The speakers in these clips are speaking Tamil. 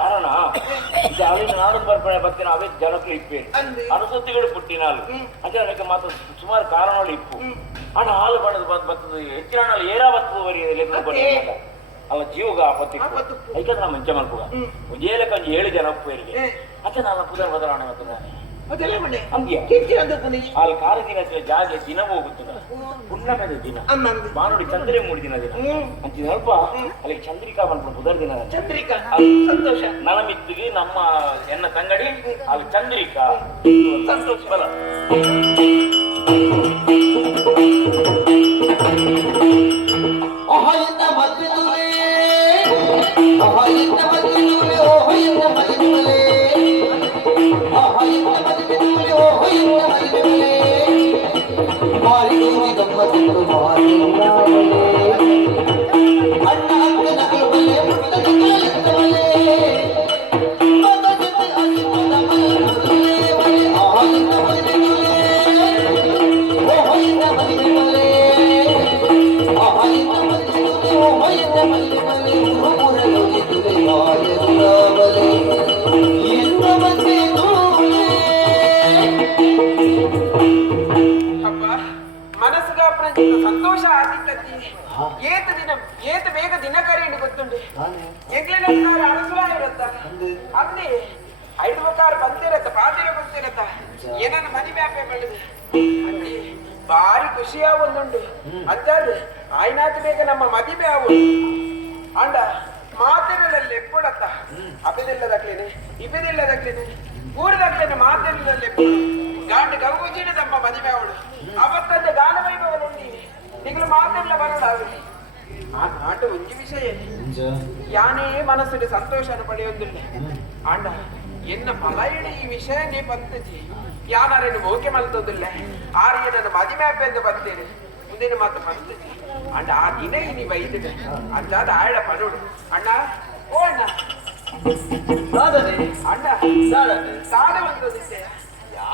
ಕಾರಣನ್ ಬರ್ತೀ ನಾವು ಜನಕ್ಕು ಇಪ್ಪೇನು ಅನುಸತಿಗಳು ಪುಟ್ಟಿ ಅದಕ್ಕೆ ಅದೇ ಸುಮಾರು ಕಾರಣಗಳು ಇಪ್ಪು ಹಾಲು ಬಣ್ಣದ ಹೆಚ್ಚಿನ ಏರಾ ಅವನ ಜೀವಗ ಆಪತ್ತೈಕಂದ್ರೆ ಮಂಚೆ ಮಕ್ಕಳಕ್ಕೆ ಒಂದು ಏಳು ಜನಕ್ಕೆ ಬೇರೆ ಅದೇ ನಾವೇ ಚಂದ್ರಿಕಾ ಸಂತೋಷ ನಮ್ಮ ಎನ್ನ ತಂಗಡಿ ಅಲ್ಲಿ ಚಂದ್ರಿಕಾ ಸಂತೋಷ ಬಲ ಅಲ್ಲಿ ಐದಾರ್ ಬಂದಿರತ್ತ ಬರ್ತಿರತ್ತ ಏನಾದ್ರು ಮದಿ ಬ್ಯಾದ ಅಲ್ಲಿ ಬಾರಿ ಖುಷಿಯ ಒಂದು ಅಂತ ಅಲ್ಲಿ ಆಯ್ನದು ಬೇಗ ನಮ್ಮ ಮದಿ ಬೇವು ಅಂಡ ಮಾತಿರಲ್ಲಿ ಎಪ್ಪಡತ್ತ ಅಪದಿಲ್ಲದಕ್ಲೇನೆ ಇಬ್ಬದಿಲ್ಲದಕ್ಲೇನೆ ಮದಿ ஆட்டு ஒஞ்சி விஷயம் யானே மனசுல சந்தோஷம் படி வந்து ஆண்டா என்ன பலையிட விஷயம் நீ பத்துச்சு யானார் என்ன ஓகே மலத்தது இல்ல ஆரிய நான் மதிமேப்ப இந்த பத்தேன் முந்தின மாத்த பத்துச்சு அண்ட் ஆ தினை நீ வைத்துட அஞ்சாத ஆழ பண்ணுடு அண்ணா ஓ அண்ணா அண்ணா சாட வந்தது இல்லையா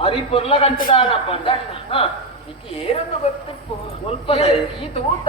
ಹರಿಪುರ್ಲಕಂಠದಾನಪ್ಪ ಏನನ್ನು ಗೊತ್ತಿಪ್ಪು ಈ ತೂತ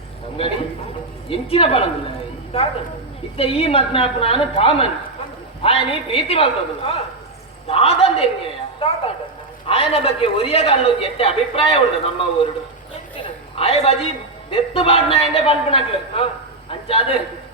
ఎంచిన పడదు ఇంత ఈ మగ్నాత్మ అని కామన్ ఆయన ప్రీతి పడుతుంది దాదం దేవుని ఆయన బగ్గి ఒరియగాళ్ళు ఎట్టి అభిప్రాయం ఉండదు అమ్మ ఊరుడు ఆయన బది దెత్తుబాటున ఆయనే పంపినట్లు అంచాదే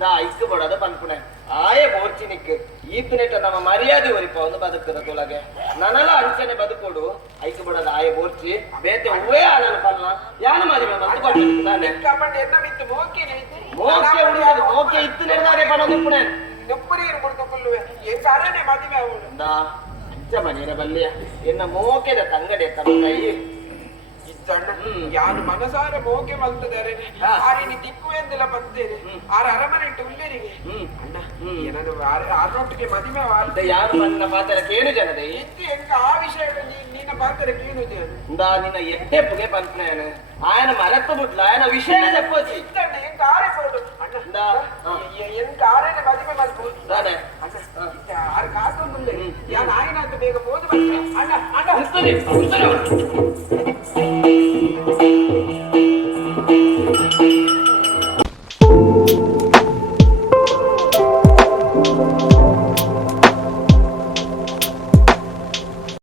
நான் ஐக்கு போடாத பண்ணப்புனேன் ஆய போர்ச்சி நிக்கு ஈத்துனேட்ட நம்ம மரியாதை ஒரு இப்ப வந்து பதுக்குற துலக நானும் அடிச்சனை பதுக்கோடு ஐக்கு போடாத ஆய போர்ச்சி பேத்த ஒவ்வே ஆளு பண்ணலாம் யானை மாதிரி நம்ம வந்து பண்ணிட்டு மோக்கிய முடியாது மோக்கிய இத்துனே தான் அதே பண்ண வந்துப்புனேன் எப்படி இருக்கு சொல்லுவேன் என் சரணை மதிமையா உண்டு என்ன மோக்கிய தங்கடே தம் கையில் ಯಾರು ಮನಸಾರ ಭೋಗ್ಯ ಮಲ್ತದಾರೆ ಆರೇನಿ ತಿಕ್ಕು ಎಂದೆಲ್ಲ ಬಂದೇನೆ ಆರ ಅರಮನೆ ಇಟ್ಟು ಉಲ್ಲೇರಿಗೆ ಅಣ್ಣ ಏನಾದ್ರು ಆರೋಟಿಗೆ ಮದಿಮೆ ವಾರ್ತೆ ಯಾರು ನನ್ನ ಮಾತಲ್ಲ ಕೇಳು ಜನದೇ ಇತ್ತು ಎಂಗ ಆ ವಿಷಯದಲ್ಲಿ ನಿನ್ನ ಮಾತಲ್ಲ ಕೇಳು ಜನ ನಿನ್ನ ಎಟ್ಟೆ ಪುಗೆ ಬಂತ್ನ ಆಯನ ಮರೆತ ಬಿಡ್ಲ ಆಯನ ವಿಷಯ ತಪ್ಪೋದು ಇತ್ತಣ್ಣ ಎಂಗ ಆರೇ ಬರೋದು ಅಣ್ಣ ಎಂಗ ಆರೇನೆ ಮದಿಮೆ ಮಲ್ಪು ಅಣ್ಣ ಆರು ಕಾಸು ಮುಂದೆ ಯಾರು ಆಯನ ಅಂತ ಬೇಗ ಹೋದ ಅಣ್ಣ ಅಣ್ಣ ಹಸ್ತದೆ ಹಸ್ತದೆ